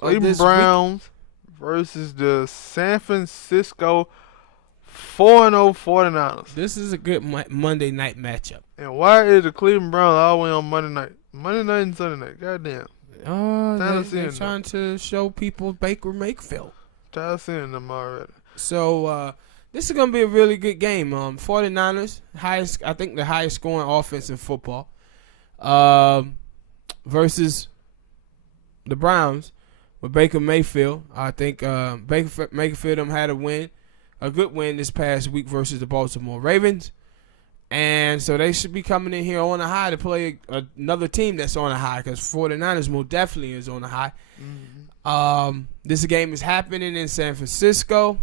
Cleveland Browns versus the San Francisco 4-0 49ers. This is a good Monday night matchup. And why is the Cleveland Browns all the way on Monday night? Monday night and Sunday night. Goddamn. They're trying to show people Baker Mayfield. Tired of seeing them already. So, this is going to be a really good game. 49ers, I think the highest scoring offense in football, versus the Browns with Baker Mayfield. I think Baker Mayfield had a good win this past week versus the Baltimore Ravens. And so they should be coming in here on a high to play another team that's on a high, because 49ers most definitely is on a high. Mm-hmm. This game is happening in San Francisco.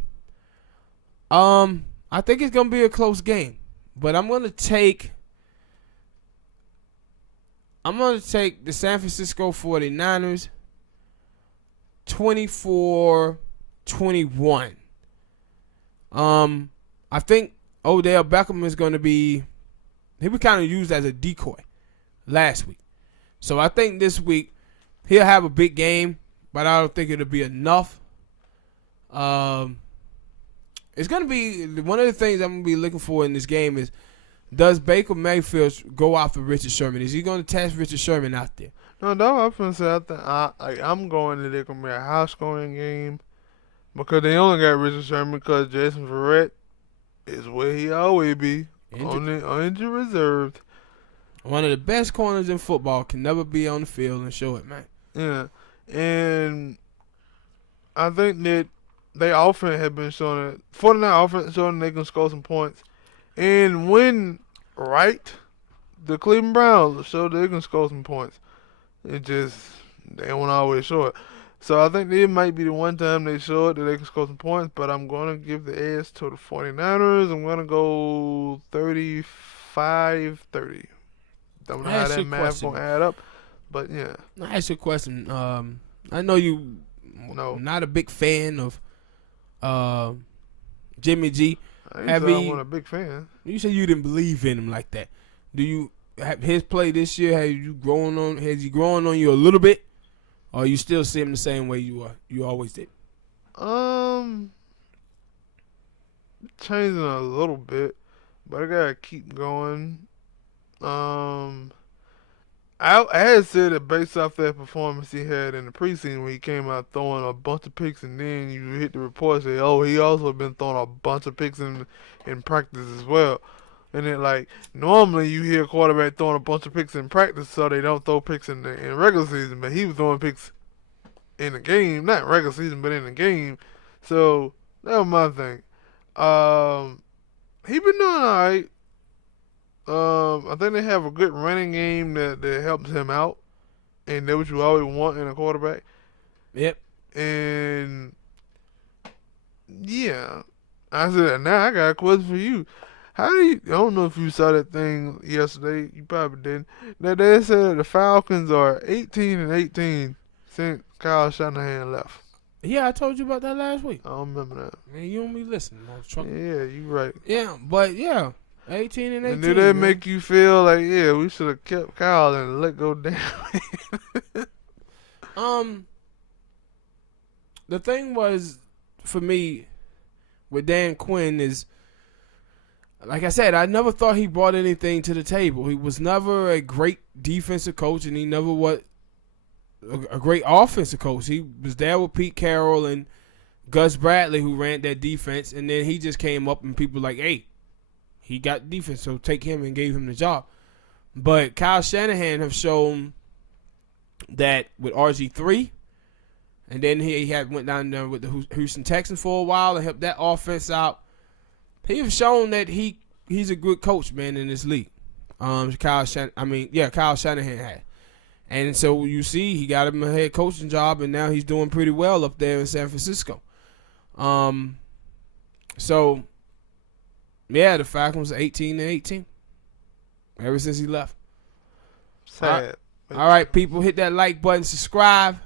I think it's going to be a close game, but I'm going to take the San Francisco 49ers 24-21. I think Odell Beckham is going to be, he was kind of used as a decoy last week. So I think this week he'll have a big game, but I don't think it'll be enough. It's going to be, one of the things I'm going to be looking for in this game is, does Baker Mayfield go after Richard Sherman? Is he going to test Richard Sherman out there? No, I'm going to say, I'm going to, they're going to be a high-scoring game, because they only got Richard Sherman because Jason Verrett is where he always be, on injured reserved. One of the best corners in football can never be on the field and show it, man. Yeah, and I think that they offense have been showing it. 49 offense showing they can score some points, and when right, the Cleveland Browns show they can score some points. It just they don't always show it. So I think it might be the one time they show it that they can score some points, but I'm going to give the edge to the 49ers. I'm going to go 35-30. Don't know how that math going to add up, but yeah. I ask you a question. I know you not a big fan of Jimmy G. I wasn't a big fan. You said you didn't believe in him like that. Do you have his play this year? Has he grown on you a little bit? Or you still see him the same way you always did? Changing a little bit, but I gotta keep going. I had said that based off that performance he had in the preseason when he came out throwing a bunch of picks, and then you hit the report say, oh, he also been throwing a bunch of picks in practice as well. And then, like, normally you hear a quarterback throwing a bunch of picks in practice so they don't throw picks in regular season, but he was throwing picks in the game, not regular season, but in the game. So, that was my thing. He been doing all right. I think they have a good running game that helps him out, and that's what you always want in a quarterback. Yep. And, yeah. I said, now I got a question for you. I don't know if you saw that thing yesterday. You probably didn't. That they said the Falcons are 18-18 since Kyle Shanahan left. Yeah, I told you about that last week. I don't remember that. Man, you don't be listening. Yeah, you right. Yeah, but yeah, 18-18. And did that make you feel like, yeah, we should have kept Kyle and let go down? The thing was, for me, with Dan Quinn is, like I said, I never thought he brought anything to the table. He was never a great defensive coach, and he never was a great offensive coach. He was there with Pete Carroll and Gus Bradley, who ran that defense, and then he just came up and people were like, hey, he got defense, so take him, and gave him the job. But Kyle Shanahan have shown that with RG3, and then he went down there with the Houston Texans for a while and helped that offense out. He's shown that he's a good coach, man, in this league. Kyle Shanahan had. And so you see he got him a head coaching job, and now he's doing pretty well up there in San Francisco. So, yeah, the Falcons 18-18 ever since he left. Sad. All right, people, hit that like button, subscribe.